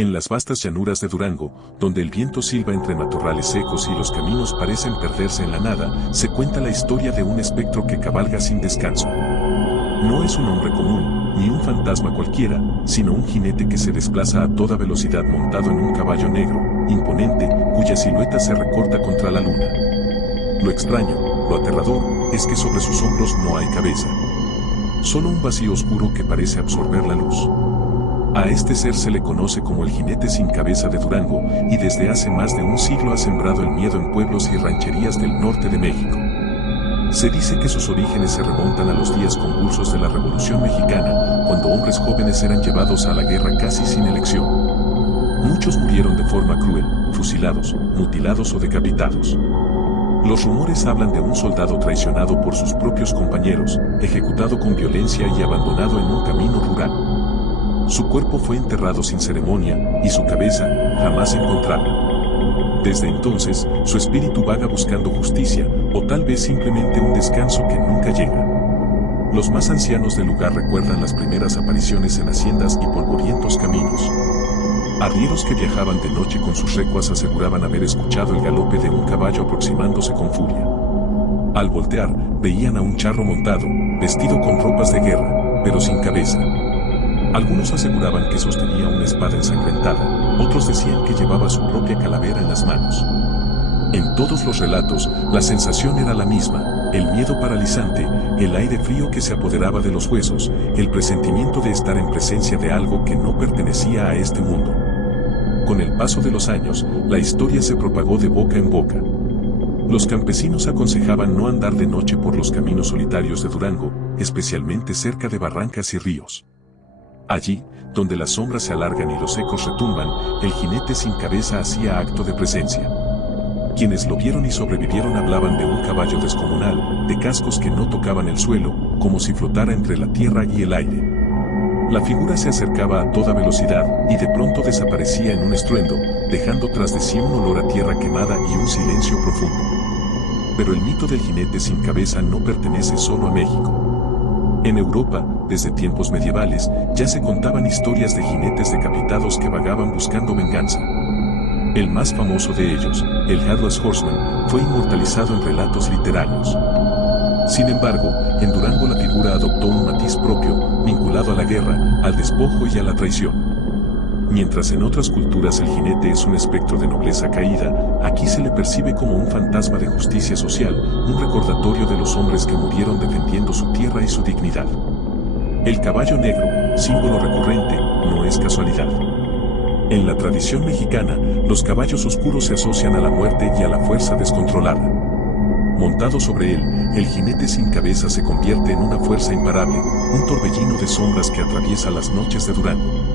En las vastas llanuras de Durango, donde el viento silba entre matorrales secos y los caminos parecen perderse en la nada, se cuenta la historia de un espectro que cabalga sin descanso. No es un hombre común, ni un fantasma cualquiera, sino un jinete que se desplaza a toda velocidad montado en un caballo negro, imponente, cuya silueta se recorta contra la luna. Lo extraño, lo aterrador, es que sobre sus hombros no hay cabeza. Solo un vacío oscuro que parece absorber la luz. A este ser se le conoce como el jinete sin cabeza de Durango, y desde hace más de un siglo ha sembrado el miedo en pueblos y rancherías del norte de México. Se dice que sus orígenes se remontan a los días convulsos de la Revolución Mexicana, cuando hombres jóvenes eran llevados a la guerra casi sin elección. Muchos murieron de forma cruel, fusilados, mutilados o decapitados. Los rumores hablan de un soldado traicionado por sus propios compañeros, ejecutado con violencia y abandonado en un camino rural. Su cuerpo fue enterrado sin ceremonia, y su cabeza, jamás encontrada. Desde entonces, su espíritu vaga buscando justicia, o tal vez simplemente un descanso que nunca llega. Los más ancianos del lugar recuerdan las primeras apariciones en haciendas y polvorientos caminos. Arrieros que viajaban de noche con sus recuas aseguraban haber escuchado el galope de un caballo aproximándose con furia. Al voltear, veían a un charro montado, vestido con ropas de guerra, pero sin cabeza. Algunos aseguraban que sostenía una espada ensangrentada, otros decían que llevaba su propia calavera en las manos. En todos los relatos, la sensación era la misma, el miedo paralizante, el aire frío que se apoderaba de los huesos, el presentimiento de estar en presencia de algo que no pertenecía a este mundo. Con el paso de los años, la historia se propagó de boca en boca. Los campesinos aconsejaban no andar de noche por los caminos solitarios de Durango, especialmente cerca de barrancas y ríos. Allí, donde las sombras se alargan y los ecos retumban, el jinete sin cabeza hacía acto de presencia. Quienes lo vieron y sobrevivieron hablaban de un caballo descomunal, de cascos que no tocaban el suelo, como si flotara entre la tierra y el aire. La figura se acercaba a toda velocidad, y de pronto desaparecía en un estruendo, dejando tras de sí un olor a tierra quemada y un silencio profundo. Pero el mito del jinete sin cabeza no pertenece solo a México. En Europa, desde tiempos medievales, ya se contaban historias de jinetes decapitados que vagaban buscando venganza. El más famoso de ellos, el Headless Horseman, fue inmortalizado en relatos literarios. Sin embargo, en Durango la figura adoptó un matiz propio, vinculado a la guerra, al despojo y a la traición. Mientras en otras culturas el jinete es un espectro de nobleza caída, aquí se le percibe como un fantasma de justicia social, un recordatorio de los hombres que murieron defendiendo su tierra y su dignidad. El caballo negro, símbolo recurrente, no es casualidad. En la tradición mexicana, los caballos oscuros se asocian a la muerte y a la fuerza descontrolada. Montado sobre él, el jinete sin cabeza se convierte en una fuerza imparable, un torbellino de sombras que atraviesa las noches de Durango.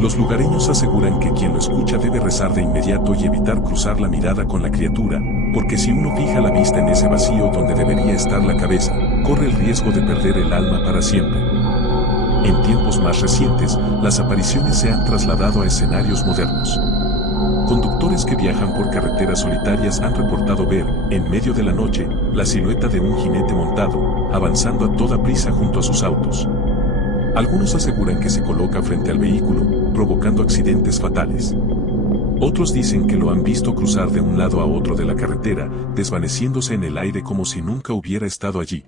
Los lugareños aseguran que quien lo escucha debe rezar de inmediato y evitar cruzar la mirada con la criatura, porque si uno fija la vista en ese vacío donde debería estar la cabeza, corre el riesgo de perder el alma para siempre. En tiempos más recientes, las apariciones se han trasladado a escenarios modernos. Conductores que viajan por carreteras solitarias han reportado ver, en medio de la noche, la silueta de un jinete montado, avanzando a toda prisa junto a sus autos. Algunos aseguran que se coloca frente al vehículo, provocando accidentes fatales. Otros dicen que lo han visto cruzar de un lado a otro de la carretera, desvaneciéndose en el aire como si nunca hubiera estado allí.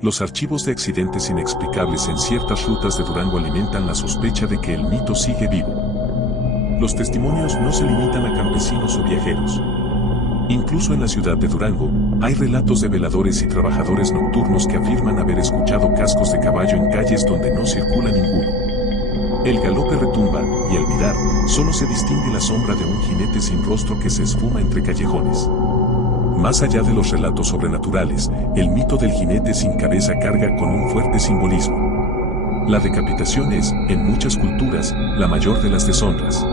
Los archivos de accidentes inexplicables en ciertas rutas de Durango alimentan la sospecha de que el mito sigue vivo. Los testimonios no se limitan a campesinos o viajeros. Incluso en la ciudad de Durango, hay relatos de veladores y trabajadores nocturnos que afirman haber escuchado cascos de caballo en calles donde no circula ninguno. El galope retumba, y al mirar, solo se distingue la sombra de un jinete sin rostro que se esfuma entre callejones. Más allá de los relatos sobrenaturales, el mito del jinete sin cabeza carga con un fuerte simbolismo. La decapitación es, en muchas culturas, la mayor de las deshonras.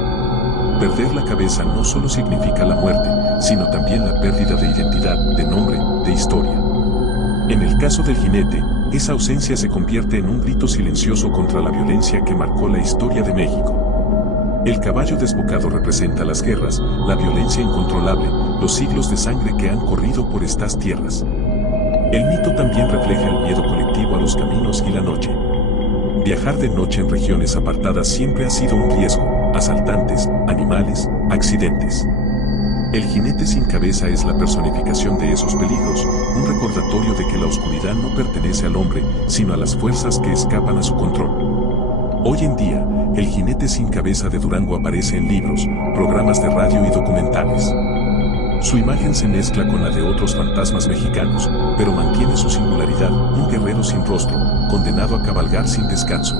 Perder la cabeza no solo significa la muerte, sino también la pérdida de identidad, de nombre, de historia. En el caso del jinete, esa ausencia se convierte en un grito silencioso contra la violencia que marcó la historia de México. El caballo desbocado representa las guerras, la violencia incontrolable, los siglos de sangre que han corrido por estas tierras. El mito también refleja el miedo colectivo a los caminos y la noche. Viajar de noche en regiones apartadas siempre ha sido un riesgo, asaltantes, animales, accidentes. El jinete sin cabeza es la personificación de esos peligros, un recordatorio de que la oscuridad no pertenece al hombre, sino a las fuerzas que escapan a su control. Hoy en día, el jinete sin cabeza de Durango aparece en libros, programas de radio y documentales. Su imagen se mezcla con la de otros fantasmas mexicanos, pero mantiene su singularidad, un guerrero sin rostro, condenado a cabalgar sin descanso.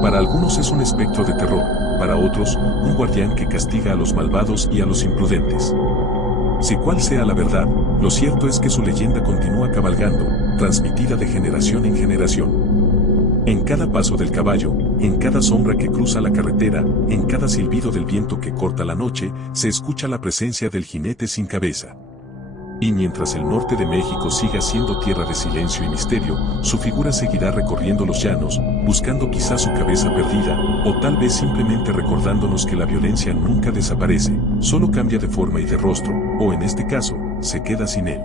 Para algunos es un espectro de terror, para otros, un guardián que castiga a los malvados y a los imprudentes. Si cual sea la verdad, lo cierto es que su leyenda continúa cabalgando, transmitida de generación en generación. En cada paso del caballo, en cada sombra que cruza la carretera, en cada silbido del viento que corta la noche, se escucha la presencia del jinete sin cabeza. Y mientras el norte de México siga siendo tierra de silencio y misterio, su figura seguirá recorriendo los llanos, buscando quizá su cabeza perdida, o tal vez simplemente recordándonos que la violencia nunca desaparece, solo cambia de forma y de rostro, o en este caso, se queda sin él.